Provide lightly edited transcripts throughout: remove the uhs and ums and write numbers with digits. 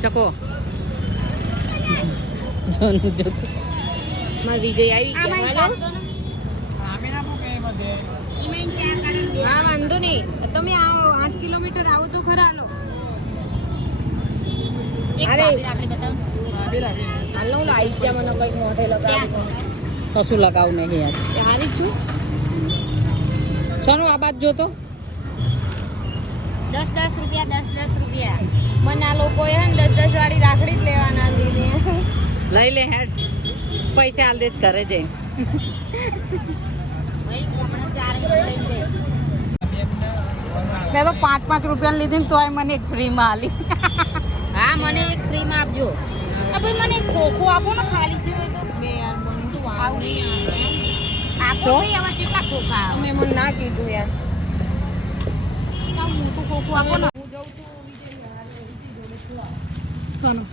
ચકો જોનું જોતું માર વિજય આવી ગયા હા વાંધો નહીં તમે આવો 8 કિલોમીટર આવો તો ખરા લો અરે આપણે બતાવો હાલો હું આવી જા મને કઈક મોઢે લગાવ કશું લગાવ નહીં યાર એ હારી છું સોનું આ બાદ જોતો 10 રૂપિયા 10 રૂપિયા મને આ લોકોએ હે ને 10 વાળી રાખડી જ લેવાના લીધી લઈ લે હેડ પૈસા હાલ દે જ કરે છે મેં તો 5 રૂપિયા લીધી ને તોય મને એક ફ્રીમાં આલી હા મને એક ફ્રીમાં આપજો ભાઈ મને ખોખો આપો ને ખાલી છે તો બે યાર મને તો આવડી આપો ભાઈ આવા કેટલા ખોખા મેં મને ના કીધું યાર મોટું ખોખું આપો ને હું જઉં છું સોનું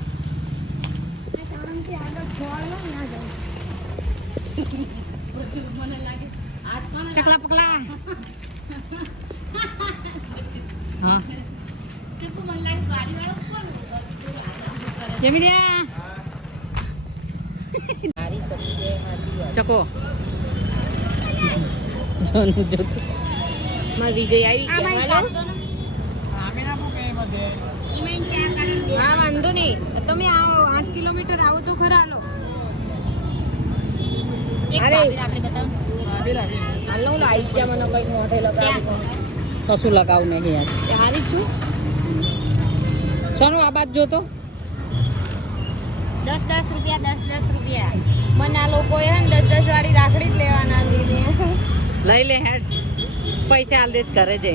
ચકલા પકલા હા ચકો જોનું જોતું માર વિજય આવી ગયા હા વાંધો નહીં તમે આવો 8 કિલોમીટર આવો તો ખરા લો અરે આપણે બતાવો હાલો હું આવી જા મને કઈક મોઢે લગાવ કશું લગાવ નહીં યાર એ હારી છું સોનું આ બાદ જોતો 10 રૂપિયા 10 રૂપિયા મને આ લોકોએ હે ને 10 વાળી રાખડી જ લેવાના લીધી લઈ લે હેડ પૈસા હાલ દે જ કરે છે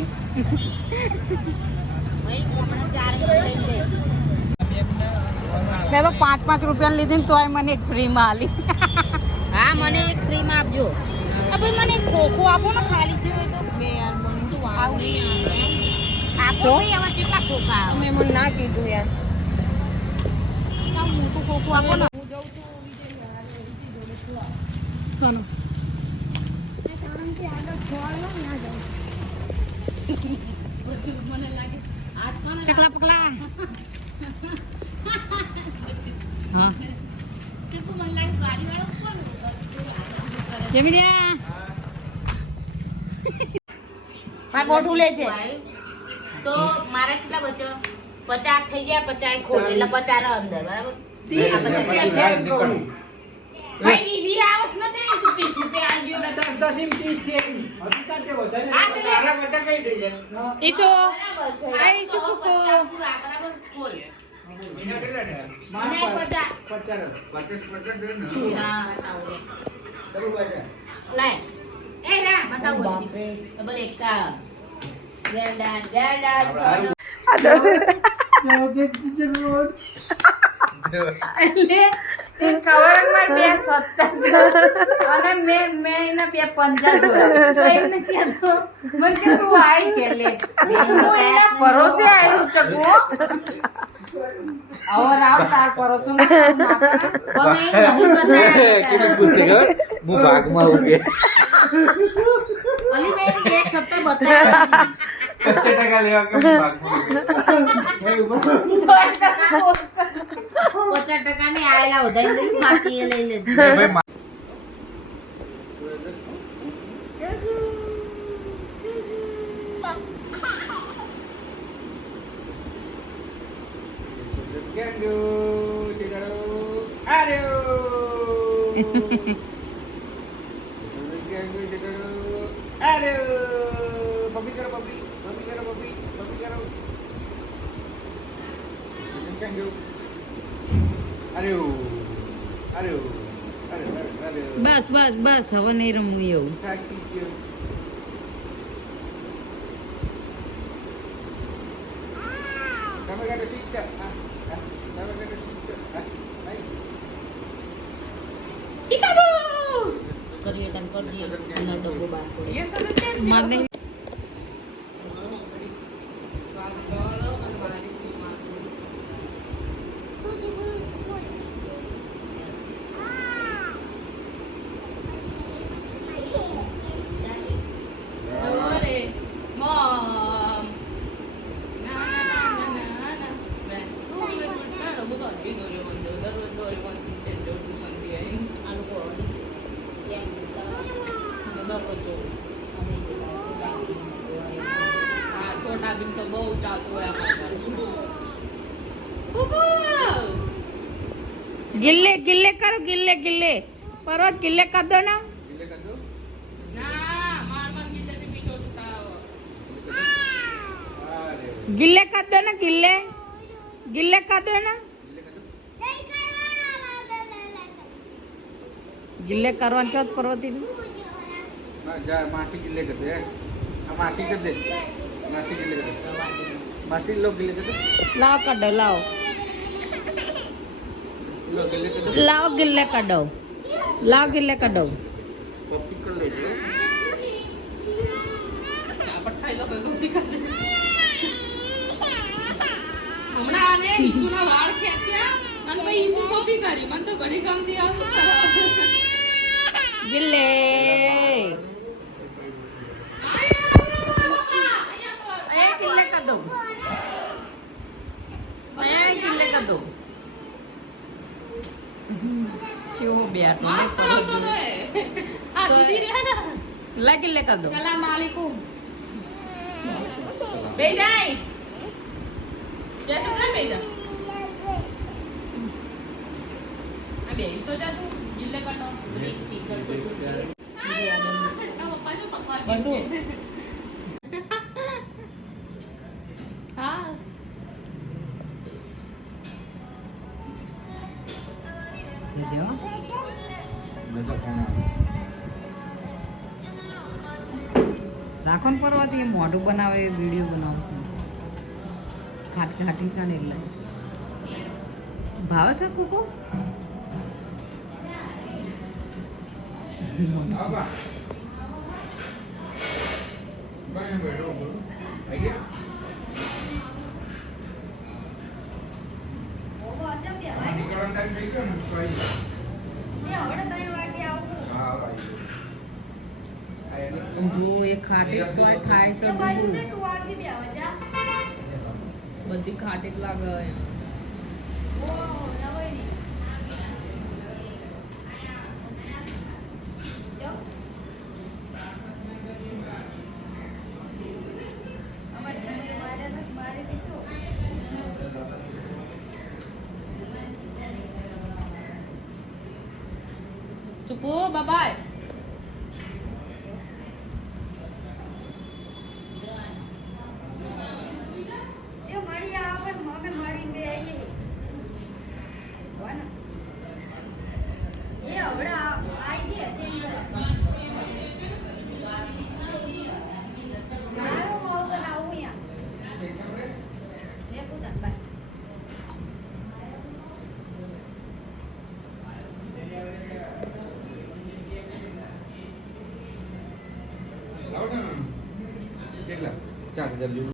મેં તો 5 રૂપિયા લીધી ને તોય મને એક ફ્રીમાં આલી હા મને એક ફ્રીમાં આપજો ભાઈ મને ખોખો આપો ને ખાલી છે તો બે યાર મને તો આવડી આપો ભાઈ આવા કેટલા ખોખા મેં મને ના કીધું યાર મોટું ખોખું આપો ને હું જઉં છું સોનું ચકલા પકલા હા મોઢું લે છે તો મારા કેટલા બચ્યો 50 થઈ ગયા 50 ખોલ એટલે 50 અંદર બરાબર 30 ભાઈ વી આવસ ન દે તું 30 રૂપિયા આલ્યો 10 30 થઈ હજુ ચાતે વધારે મારા બધા કઈ દઈ જાય ઈશો આ ઈશો કુકુ બરાબર ખોલ એના કેટલા મને 50 હા આવડે કરું બાજા લાય એ ના બતાવો ડબલ એકા ગેરડા કવરમાં બે 70 અને મેં એના બે 50 જોયા તો એમને કહેતો મને કે તું આઈ કે લે હું એના ભરોસે આવ્યું ચકુ આવો રાવ તાર ભરોસો ના તમે નહીં બતાયા કેવી પૂછતી ગયો હું ભાગમાં ઉગે અલી મેં બે શબ્દ બતાયા 50% લેવા કે હું ભાગમાં ઉગે 50% ને આયેલા વધાઈ લઈ બાકી એ લઈ લે Ganggu, sidaro, aduh. Ganggu, sidaro, aduh. Papi karo. Ganggu. Aduh. બસ હવે નહીં રમવું એવું Kaki dia. Kami ada sita. Kami ada sita. Hai. કરીએ તન કરજે એનો ડબ્બો બહાર પડે મને હા, છોટા ભીમ તો બહુ ચાલતું હોય गिल्ले गिल्ले करो गिल्ले गिल्ले पर्वत गिल्ले कर दो ना ગિલ્લે કર દો. ના માર મન ગીલેથી બીજો ઉતાવો અરે गिल्ले कर दो ना गिल्ले गिल्ले कर दो ना ગિલ્લે કર દો. गिल्ले करवान क्या पर्वती હા, જા માસી ગિલ્લે કર દે. આ માસી કર દે. માસી ગિલ્લે કર દે. માસી લો ગિલ્લે કર દે. लाओ कर दो लाओ લો ગિલ્લે કર દે. लाओ गिल्ले कर दो लाओ गिल्ले कर दो પપ્પી કર લેજો. ચાપટ ખાઈ લો ભાઈ બધી કસે હમણાં આને ઈસુના વાળ ખેંચ્યા અને પછી ઈસુ કોપી કરી મને તો ઘણી ગમતી આ શું કરે गिल्ले ए गिल्ले कर दो ए गिल्ले कर दो क्यों बैठ મસ્ત રમતો તો એ આ દીદી રે ને ला गिल्ले कर दो સલામ આલેકુમ બે જાય જય સલામ બે જા આ બે તો જા તું ગિલ્લે કાટો પ્લીઝ ટી-શર્ટ તો તું પપ્પા જો પપ્પા બધું. હા जो મેં તો ફોન આવ્યો. રાખો ને પરવાથી એ મોઢું બનાવે વિડીયો બનાવો ખાટી છે ને એટલે ભાવે છે કુકુ આવો બા. બા, એમ બેઠો બોલો. આઈ ગયા? નીકળવાનો time થઈ ગયો ને, તો આઈ જાઓ. હા, આવો, આઈ ગયો. આ એનો- જો એ ખાટી તોય ખાય છે ડૂબું. બધી ખાટી જ લાગે ચૂપો બાબાય લાવો ને. કેટલા? 4,000 જેવું.